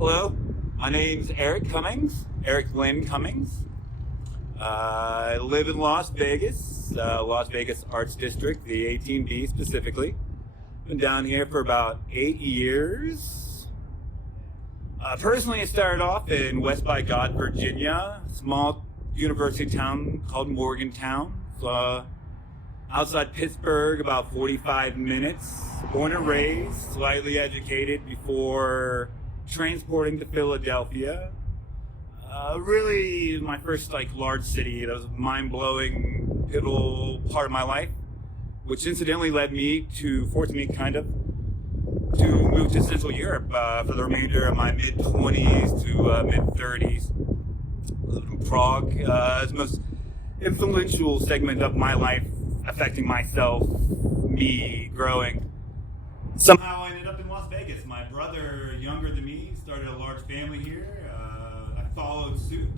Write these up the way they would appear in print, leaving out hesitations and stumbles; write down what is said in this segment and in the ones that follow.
Hello, my name's Eric Cummings, Eric Lynn Cummings. I live in Las Vegas, Las Vegas Arts District, the 18B specifically. Been down here for about 8 years. Personally, I started off in West by God, Virginia, small university town called Morgantown. Outside Pittsburgh, about 45 minutes. Born and raised, slightly educated before transporting to Philadelphia. Really, my first large city. That was a mind-blowing, pivotal part of my life, which incidentally led me to force me to move to Central Europe for the remainder of my mid-20s to mid-30s. Lived in Prague. It's the most influential segment of my life, affecting myself, me growing. Somehow I ended up in Las Vegas. My brother, younger than me, started a large family here. I followed suit.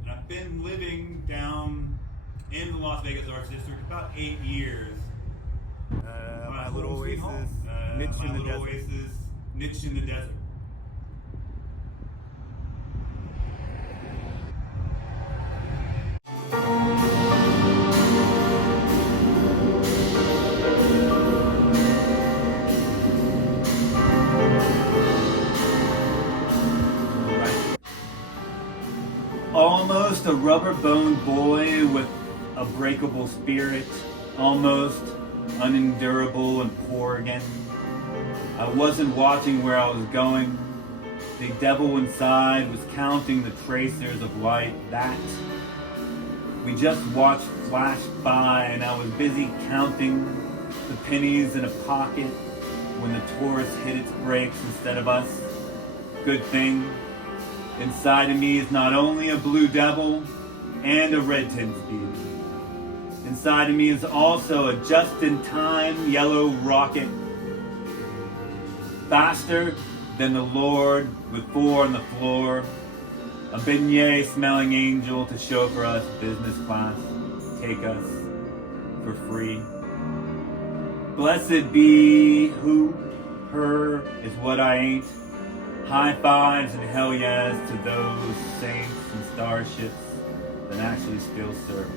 And I've been living down in the Las Vegas Arts District about 8 years. My little oasis, niche in the desert. Almost a rubber-boned boy with a breakable spirit, almost unendurable and poor again. I wasn't watching where I was going. The devil inside was counting the tracers of light that we just watched flash by, and I was busy counting the pennies in a pocket when the Taurus hit its brakes instead of us. Good thing. Inside of me is not only a blue devil and a red tin speed. Inside of me is also a just-in-time yellow rocket. Faster than the Lord with 4 on the floor. A beignet-smelling angel to chauffeur us business class. Take us for free. Blessed be who, her is what I ain't. High fives and hell yes to those saints and starships that actually still serve us.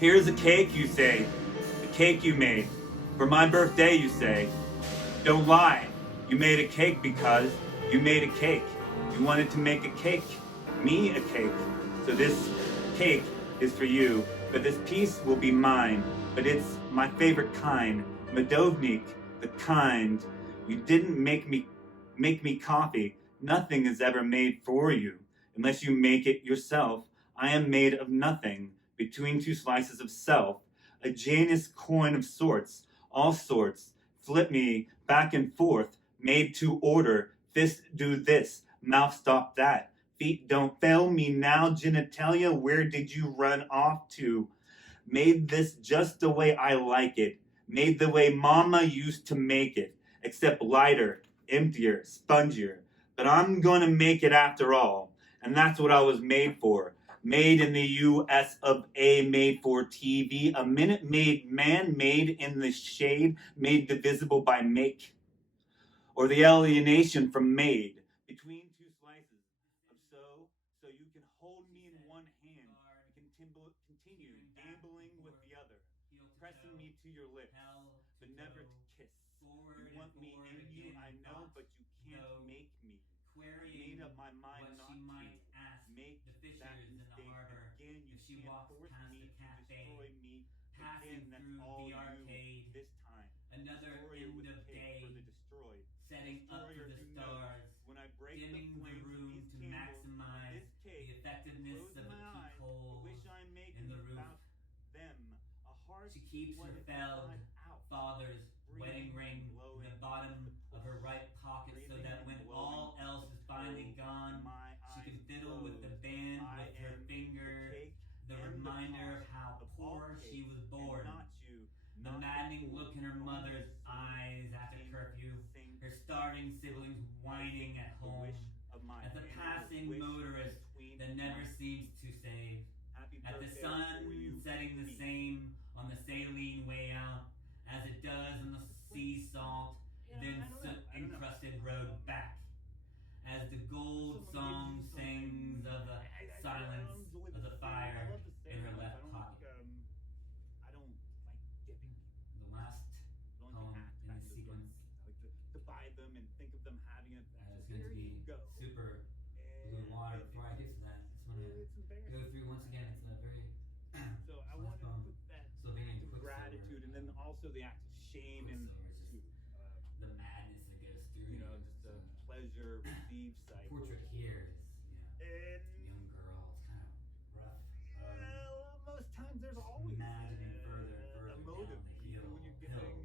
Here's a cake, you say, the cake you made. For my birthday, you say. Don't lie, you made a cake because you made a cake. You wanted to make a cake, me a cake. So this cake is for you, but this piece will be mine. But it's my favorite kind, Medovnik, the kind. You didn't make me coffee. Nothing is ever made for you, unless you make it yourself. I am made of nothing. Between 2 slices of self, a Janus coin of sorts, all sorts, flip me back and forth, made to order, fist do this, mouth stop that, feet don't fail me now, genitalia, where did you run off to? Made this just the way I like it, made the way mama used to make it, except lighter, emptier, spongier, but I'm gonna make it after all, and that's what I was made for. Made in the US of A, made for TV. A minute made man, made in the shade, made divisible by make. Or the alienation from made. Between two slices of so you can hold me in one hand and continue gambling with the other. Pressing me to your lips, but never to kiss. You want me in you, I know, but you can't make me. I've made up my mind not to make that mistake again. You can't force me to destroy me again. That's all you this time. Destroyer with cake for the destroyed. Setting up for Destroyer the who knows stars, when I break the dimming the flames of room these to candles of maximize this the cake and effectiveness close of the my peak eyes. The holes wish I'm in making the is roof. about them. A heart She is keeps what her is Feld inside out. father's wedding Breathing and ring in the blowing is bottom the of her push. right pocket so Breathing that and when blowing all is else the is finally toe, and gone, my she eyes can fiddle with the close. band I with her am the finger, cake the and the reminder of cost how of all poor she cakes, was and born. not you, The not the maddening poor. look in her Only mother's eyes after sing, curfew, sing, her starving still siblings icing whining at the home, wish of my at the annual passing wish motorist between that never my seems teeth. to save, Happy at the birthday for sun you, setting the me. same on the saline way out as it does on the sea salt, then I don't know. soot encrusted road back. As the gold Someone gives you song sings something. of the silence Enjoy of the the ceremony. I fire love the in her ceremonies. left pocket. I don't like giving people. The last I don't poem act in that this you're sequence giving me. I like to buy them and think of them having it. is Just going to here be you go. super blue And water. Before I get to that, I just want to it's embarrassing. go through once again. It's a very So I last wanted to poem, put that Slovenian act of Quicksilver. gratitude and then also the act of shame in Quicksilver there is too. just the madness that goes through You know, here. just So, a pleasure receive cycle. portrait here is, And young girl. It's kind of rough. most times there's Just always imagining further and further a motive, down the even when you're giving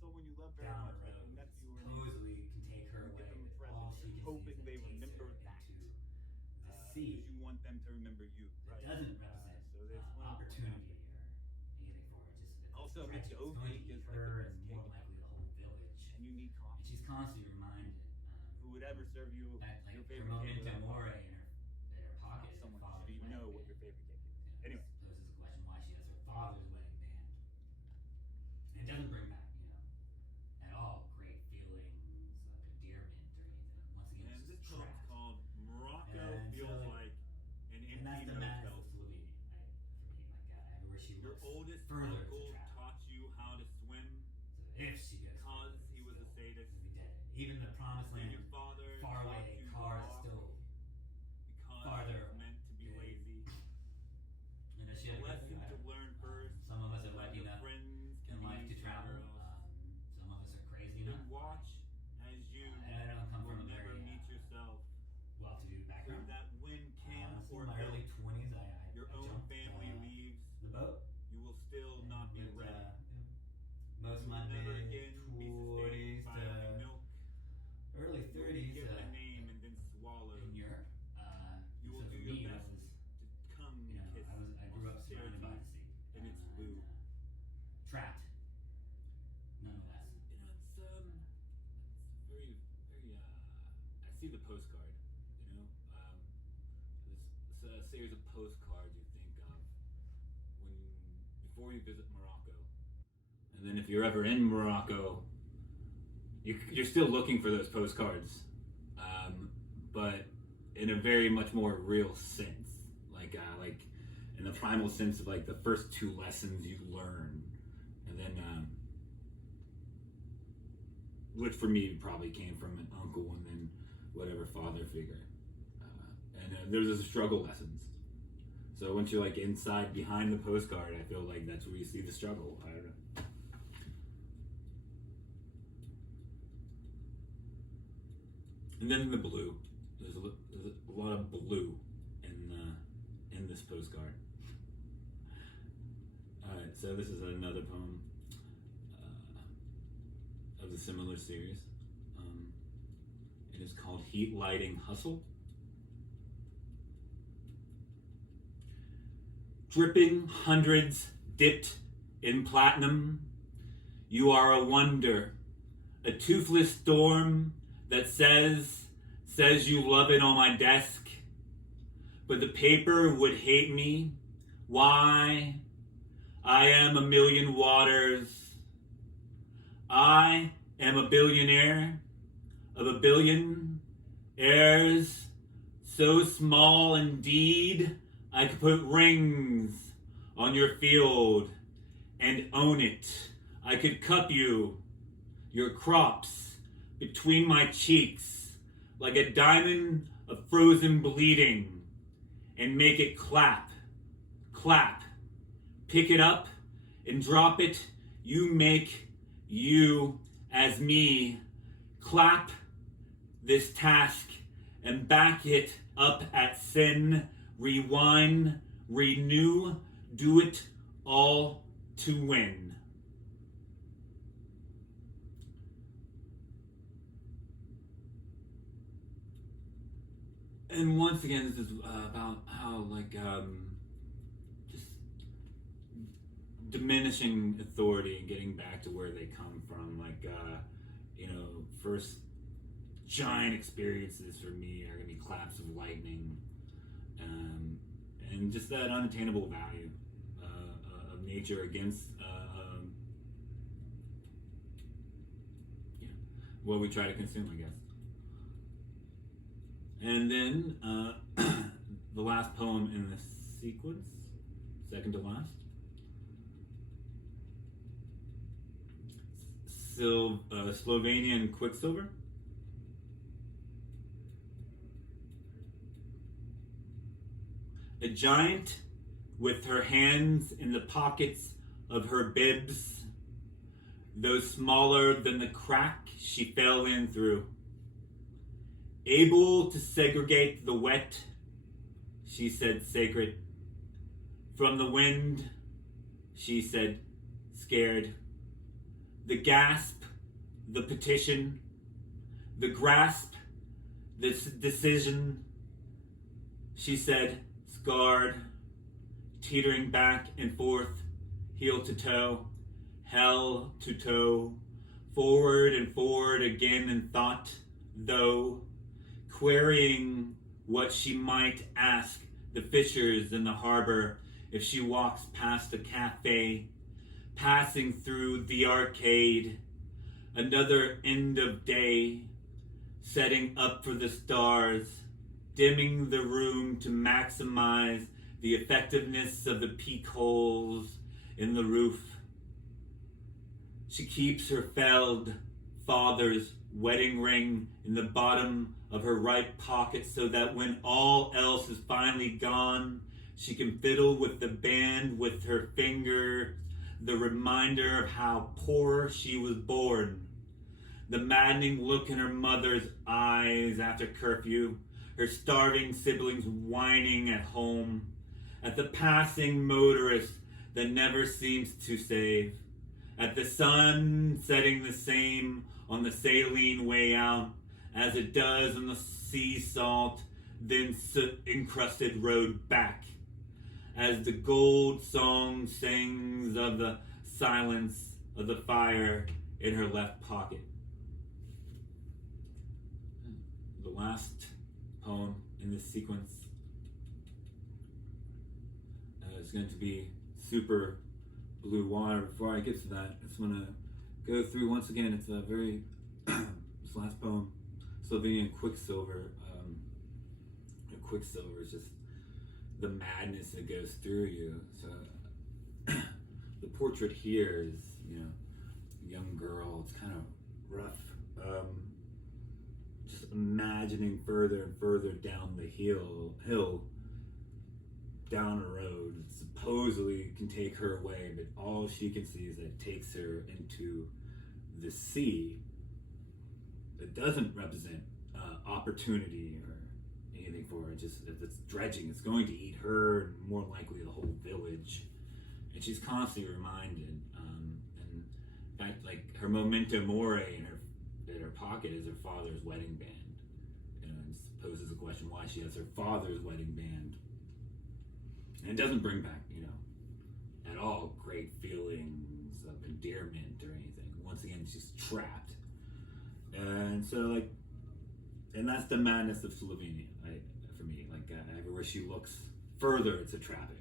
someone you love very down much, the like road your that nephew or niece. supposedly can take her You away, give them a but present, all she you're can hoping see is they it takes remember her that. into the Because sea you want them to remember you, that right? doesn't represent So it's one of those opportunity or anything for her. Just if also, it's Miss it's going to Cake eat is like the her best and cake more in likely the whole village. and you need And coffee. she's constantly reminded Who would ever serve you that your her favorite cake memento without mori coffee? in her pocket is her Someone father's should even wedding know what band. your favorite cake is. This Anyway. poses the question why she has her father's wedding band. And it doesn't bring back, at all great feelings of endearment or anything. Once again, And it's this just poem's trapped. called Morocco And Feels so, Like an and that's Empty the madness Motel of Slovenia, right? For me, where she Your looks oldest further into uncle trap. taught you how to swim So if she goes because further, he was a sadist. be dead. Even the promised And land, your father far taught away, you to cars walk still because farther he was meant to be away. lazy. And does she The have a good lesson thing? I to don't know. learn first Some of us is are that lucky your enough friends in can life be to travel. somewhere else. Some of us are crazy Then enough. watch as you I don't come will from a never very meet yourself. well-to-do So background. that when Kim Honestly, or in my Bill, early 20s, your I own jumped family leaves, the boat. you will still And not be lived, ready. most of You my will never mid again be 20s sustained by to only milk. early You will be 30s given a name and then swallowed. in Europe. You So will for do me, your I best was, to come kiss I grew up surrounded by austerity the sea. in its loo. Trapped, nonetheless. It's very, very. I see the postcard. It's a series of postcards you think of before you visit Morocco, and then if you're ever in Morocco, you're still looking for those postcards, but in a very much more real sense, like in the primal sense of like the first two lessons you learn, and then which for me probably came from an uncle and then whatever father figure, and there's the struggle lessons. So once you're like inside behind the postcard, I feel like that's where you see the struggle. I don't know. And then the blue. There's a lot of blue in this postcard. All right, so this is another poem of the similar series. It is called Heat Lighting Hustle. Dripping hundreds dipped in platinum, you are a wonder, a toothless storm that says you love it on my desk, but the paper would hate me. Why? I am a million waters. I am a billionaire of a billion heirs, so small indeed I could put rings on your field and own it. I could cup you, your crops, between my cheeks like a diamond of frozen bleeding, and make it clap, clap. Pick it up and drop it. You make you as me. Clap this task and back it up at sin. Rewind, renew, do it all to win. And once again, this is about how, just diminishing authority and getting back to where they come from. First giant experiences for me are going to be claps of lightning, and just that unattainable value of nature against what we try to consume, I guess. And then the last poem in the sequence, second to last. Slovenian Quicksilver. A giant with her hands in the pockets of her bibs, though smaller than the crack she fell in through. Able to segregate the wet, she said sacred. From the wind, she said scared. The gasp, the petition, the grasp, the decision, she said scarred, teetering back and forth, heel to toe, hell to toe, forward and forward again in thought, though, querying what she might ask the fishers in the harbor if she walks past the cafe, passing through the arcade, another end of day, setting up for the stars, dimming the room to maximize the effectiveness of the peak holes in the roof. She keeps her felled father's wedding ring in the bottom of her right pocket so that when all else is finally gone, she can fiddle with the band with her finger, the reminder of how poor she was born. The maddening look in her mother's eyes after curfew, her starving siblings whining at home, at the passing motorist that never seems to save, at the sun setting the same on the saline way out as it does on the sea salt, then soot-encrusted road back, as the gold song sings of the silence of the fire in her left pocket. The last poem in this sequence is going to be Super Blue Water. Before I get to that, I just want to go through once again. It's a very this last poem, Slovenian Quicksilver. Quicksilver is just the madness that goes through you. So the portrait here is, young girl. It's kind of rough. Just imagining further and further down the hill, down a road that supposedly can take her away, but all she can see is that it takes her into the sea. It doesn't represent opportunity or anything for her. It's dredging. It's going to eat her and more likely the whole village. And she's constantly reminded. And in fact, her memento mori in her pocket is her father's wedding band. And poses the question why she has her father's wedding band. And it doesn't bring back, at all great feelings of endearment or anything. Once again, she's trapped. And so, and that's the madness of Slovenia, for me. where she looks further, it's a trap end.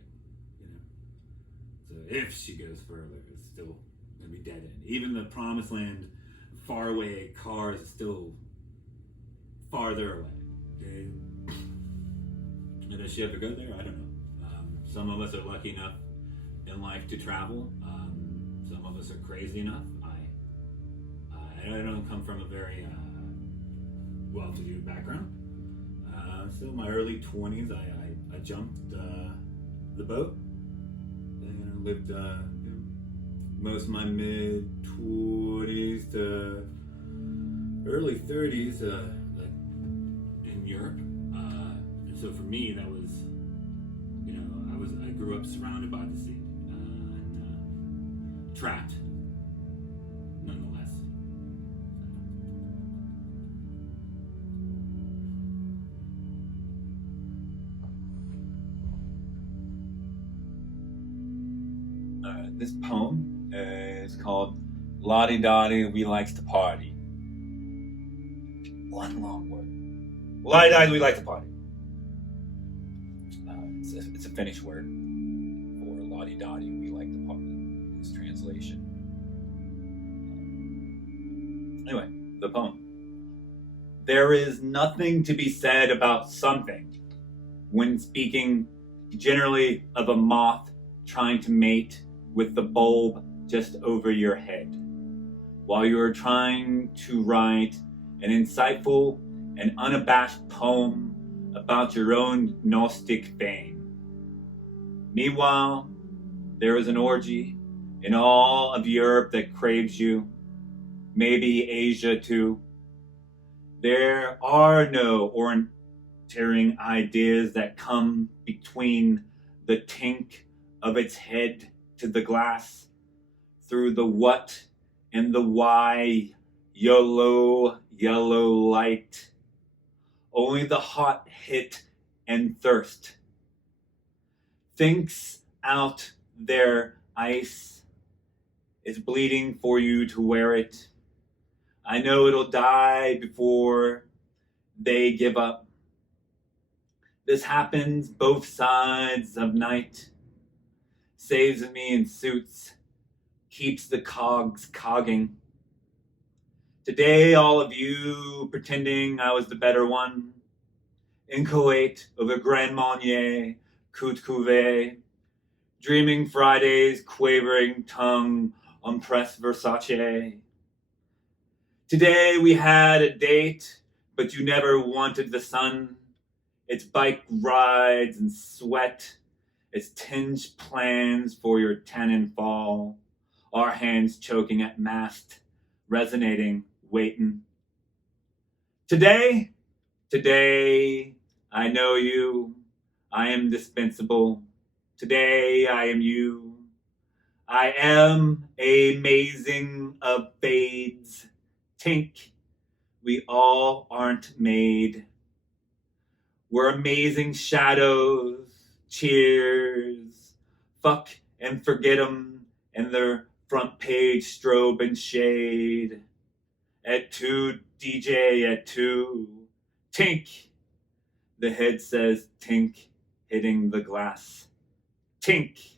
So if she goes further, it's still gonna be dead end. Even the promised land, far away cars, is still farther away. And does she ever go there? I don't know. Some of us are lucky enough in life to travel. Some of us are crazy enough. I don't come from a very well-to-do background. So in my early 20s, I jumped the boat and lived most of my mid-20s to early 30s in Europe. And so for me, that was, I grew up surrounded by the sea and trapped, nonetheless. This poem is called Lottie Dottie, We Likes to Party. One long word. Lottie Dottie, We Like to Party. It's a Finnish word for Lottie Dottie, We Like to Party. It's translation. Anyway, the poem. There is nothing to be said about something when speaking generally of a moth trying to mate with the bulb just over your head, while you are trying to write an insightful and unabashed poem about your own Gnostic fame. Meanwhile, there is an orgy in all of Europe that craves you, maybe Asia too. There are no orienteering ideas that come between the tink of its head to the glass, through the what and the why, yellow light. Only the hot hit and thirst thinks out their ice is bleeding for you to wear it. I know it'll die before they give up. This happens both sides of night. Saves me in suits, keeps the cogs cogging. Today, all of you pretending I was the better one. In Kuwait, over Grand Marnier, Coute Cuvée, dreaming Fridays, quavering tongue on press Versace. Today we had a date, but you never wanted the sun. Its bike rides and sweat, its tinged plans for your tannin fall. Our hands choking at mast, resonating, waiting. Today, I know you. I am dispensable. Today, I am you. I am amazing of fades. Tink, we all aren't made. We're amazing shadows. Cheers. Fuck and forget 'em and their front page strobe and shade. At 2, DJ at 2. Tink. The head says tink, hitting the glass. Tink.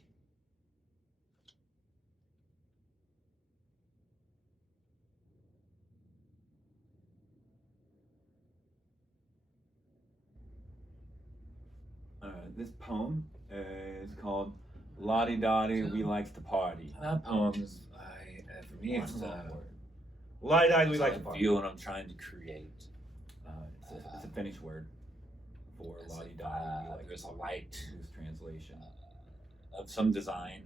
This poem is called Lottie Dottie, We Likes to Party. That poem is, for me, it's Lottie Dottie, We it's Like a to Party. view and I'm trying to create. It's a Finnish word for It's Lottie like, Dottie. We Like there's to a Party. light Loose translation. of some design,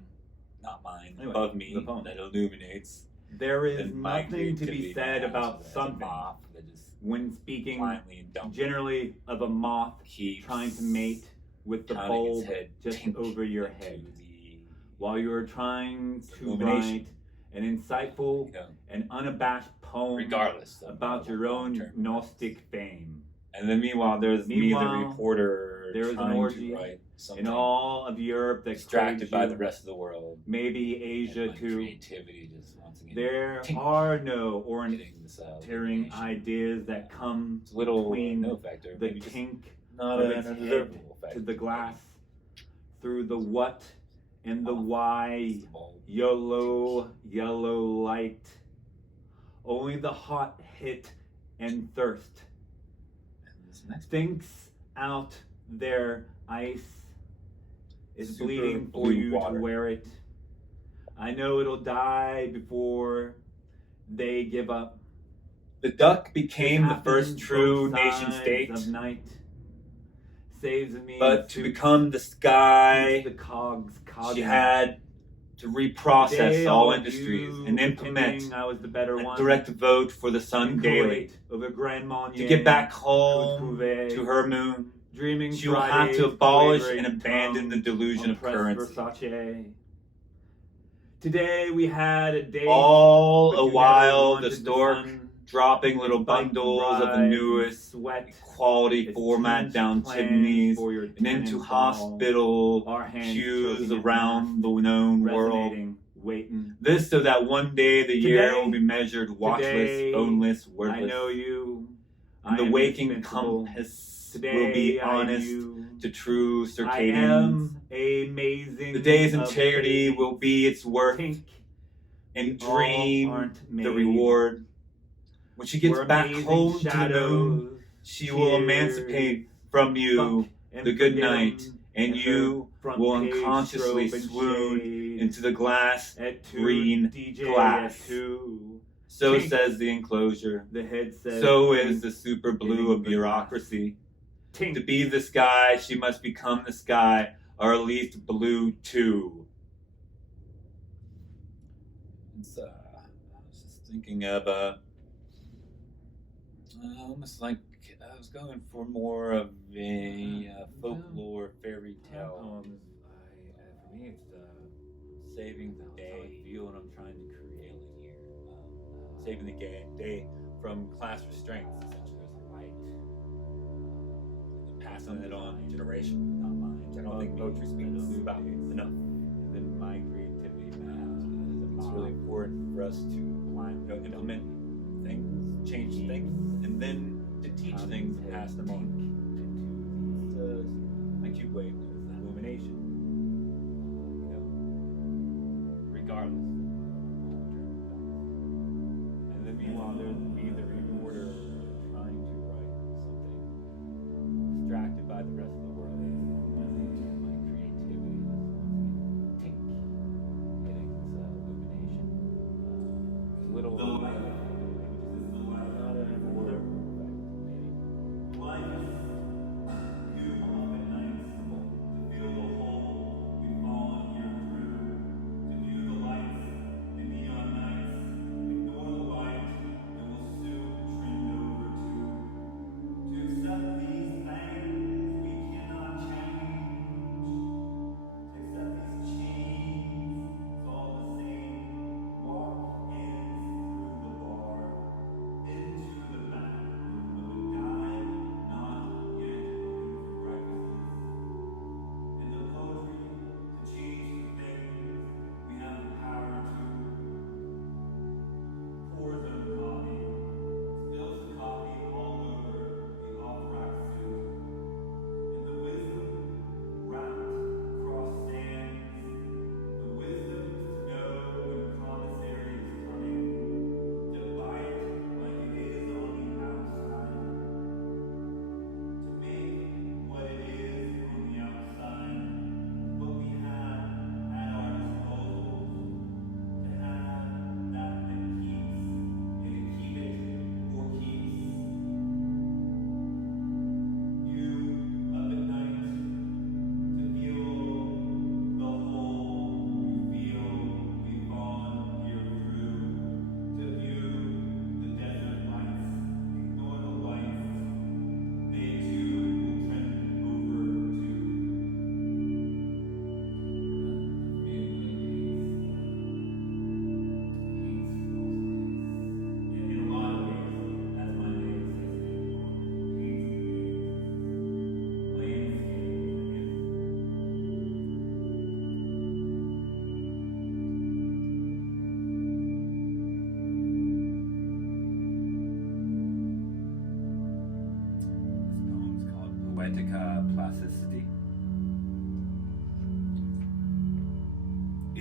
not mine, Anyway, above me the poem. that illuminates. There is then my nothing to be creativity said as about a something moth that just when speaking blindly and dumping generally of a moth keeps trying to mate with the pounding its bulb head just tink over your into head, the while you are trying to illumination. write an insightful you know, and unabashed poem regardless of about your own Gnostic fame. And then meanwhile, there's me, the Meanwhile, reporter, there is an trying orgy to write something In all of Europe that distracted craves by you, the rest of the world. maybe And Asia my too. creativity just once again There tink, are no getting this orienteering ideas that come It's a little between no factor, the maybe just tink not of an its observable head to the glass, through the what and the why, It's the bulb. yellow, yellow light. Only the hot hit and thirst. And this next Thinks out their ice is Super bleeding for blue you water. to wear it. I know it'll die before they give up. The duck became This the first happens true both nation sides state, of night. Saves me but to suits, become the keeps sky, the cogs she cogging. had to reprocess Today, all of industries you and implement pretending I was the better a one. direct vote for the sun In daily. Kuwait, over Grand Marnier, To get back home Could to her moon, dreaming she will have Fridays, to abolish quavering and abandon the delusion of pressed currency. Versace. Today we had a day. All but a you never while, wanted the stork sun. dropping little Its bike bundles of the rides, newest sweat, quality its format tuned down plans chimneys for your and into tenants hospital all. Our hands queues choking his around the known mouth, world. resonating, waiting. This so that one day the year Today- will be measured watchless, today, phoneless, I wordless. know you. And I the am waking indispensable. compass Today will be I honest knew to true I circadians. am amazing. The day's of integrity fate. will be its worth, Tink. and We all dream aren't the made. reward. When she gets We're back amazing home to the moon, shadows. she will Tears, emancipate from you funk and the good forget 'em, night, and and you the front will page unconsciously strobe and swoon shade. into the glass At two, green DJ glass. At two. So Tink. says the enclosure. The head says. So is the super blue Hitting of the bureaucracy. Tink. To be the sky, she must become the sky, or at least blue too. It's, I was just thinking of almost like I was going for more of a folklore fairy tale. Poems. For me, it's Saving the day, feel what I'm trying to create here. Saving the day from class restraints, essentially. There's a light. Passing it on generation, not mine. I don't think poetry speaks about enough. And then my creativity matters. It's really important for us to implement things, change things, and then to teach things and pass them on. Into a cute way of illumination. Regardless. And then meanwhile, there's me, the reporter, trying to write something distracted by the rest of the world. My creativity is tink, getting this illumination. Little not an order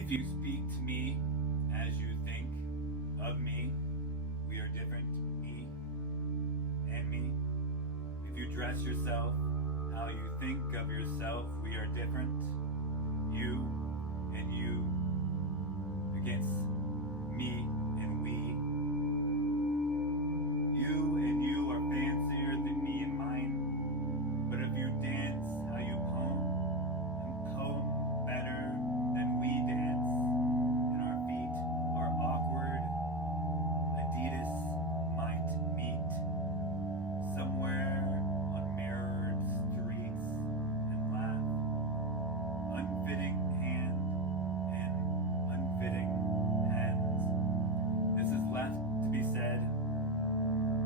If you speak to me as you think of me, we are different, me and me. If you dress yourself how you think of yourself, we are different, you and you against me and we. You and you are fancier than me and mine, but if you dance how you comb better than we dance, and our feet are awkward, Adidas might meet somewhere on mirrored streets and laugh, unfitting hand and unfitting hands. This is left to be said.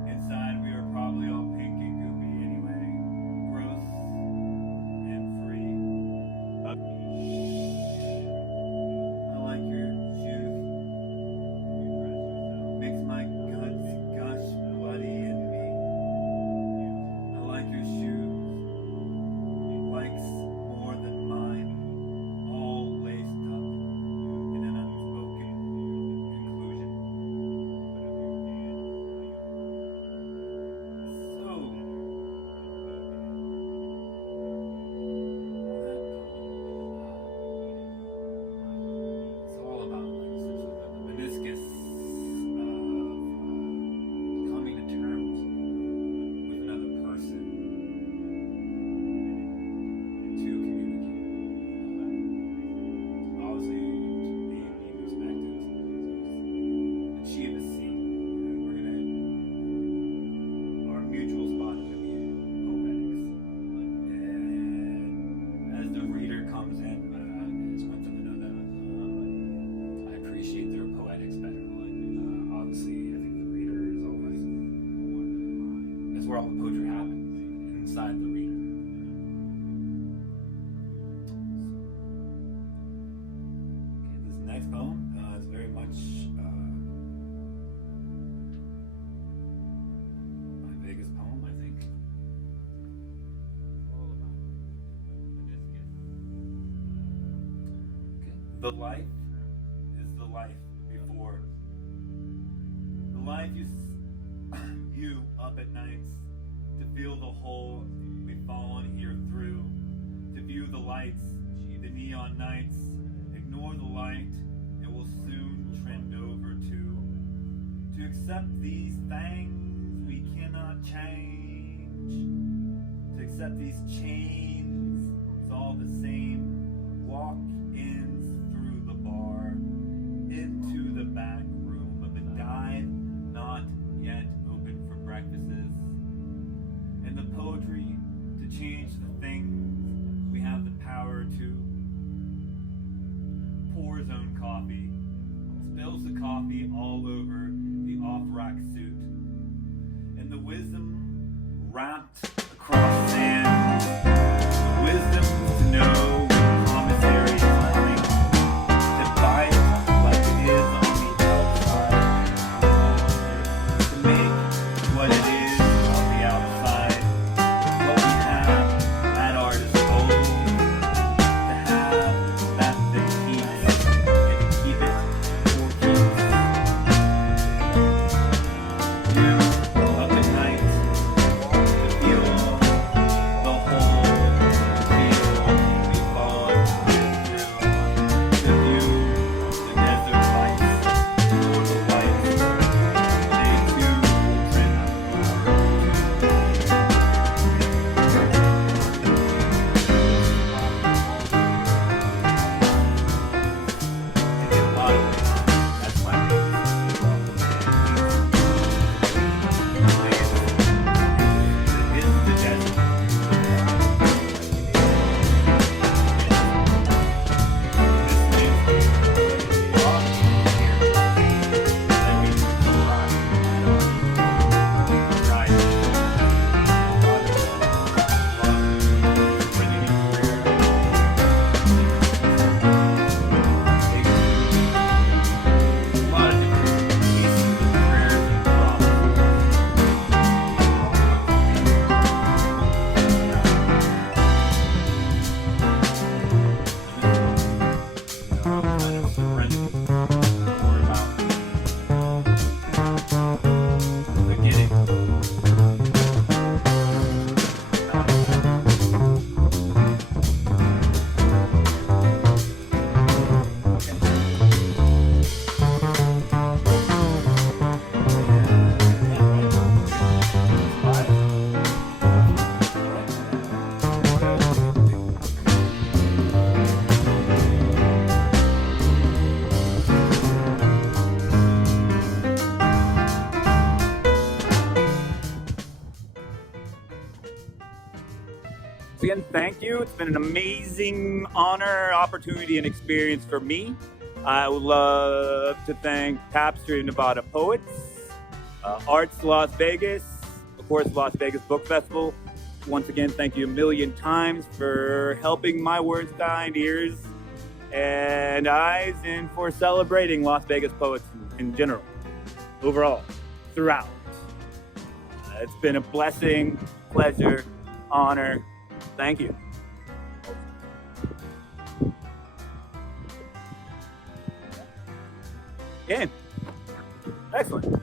Inside we are probably all pink and goopy anyway, gross and free. I like your shoes. Makes my guts gush bloody in me. I like your shoes. Likes more than mine. All laced up in an unspoken conclusion. So, it's all about like sort of the meniscus of coming to terms with another person to communicate. Obviously, being perspectives, achieve a scene. We're gonna, our mutual spot is gonna be poetics. And as the reader comes in, I just want them to know that I appreciate their poetics better. Obviously, I think the reader is always, that's where all the poetry happens, inside the reader. Okay, this next poem is very much my biggest poem, I think. It's all about meniscus. Okay. The life is the life before. The life you up at nights to feel the hole we've fallen here through, to view the lights, the neon nights, ignore the light, it will soon trend over to accept these things we cannot change, to accept these chains, it's all the same, walk-ins through the bar, into the back room of a dive not yet open for breakfasts, and the poetry to change the things we have the power to. Pours own coffee, spills the coffee all over the off-rack suit, and the wisdom wrapped across sand, wisdom to know when commissary is coming, to buy it like it is on the outside, to make what it is on the outside, what we have at our disposal, to have that keeps and keep it for keeps. You up at night to feel thank you. It's been an amazing honor, opportunity, and experience for me. I would love to thank Tapestry Nevada Poets, Arts Las Vegas, of course, Las Vegas Book Festival. Once again, thank you a million times for helping my words find ears and eyes, and for celebrating Las Vegas poets in general, overall, throughout. It's been a blessing, pleasure, honor. Thank you. Yeah. Excellent.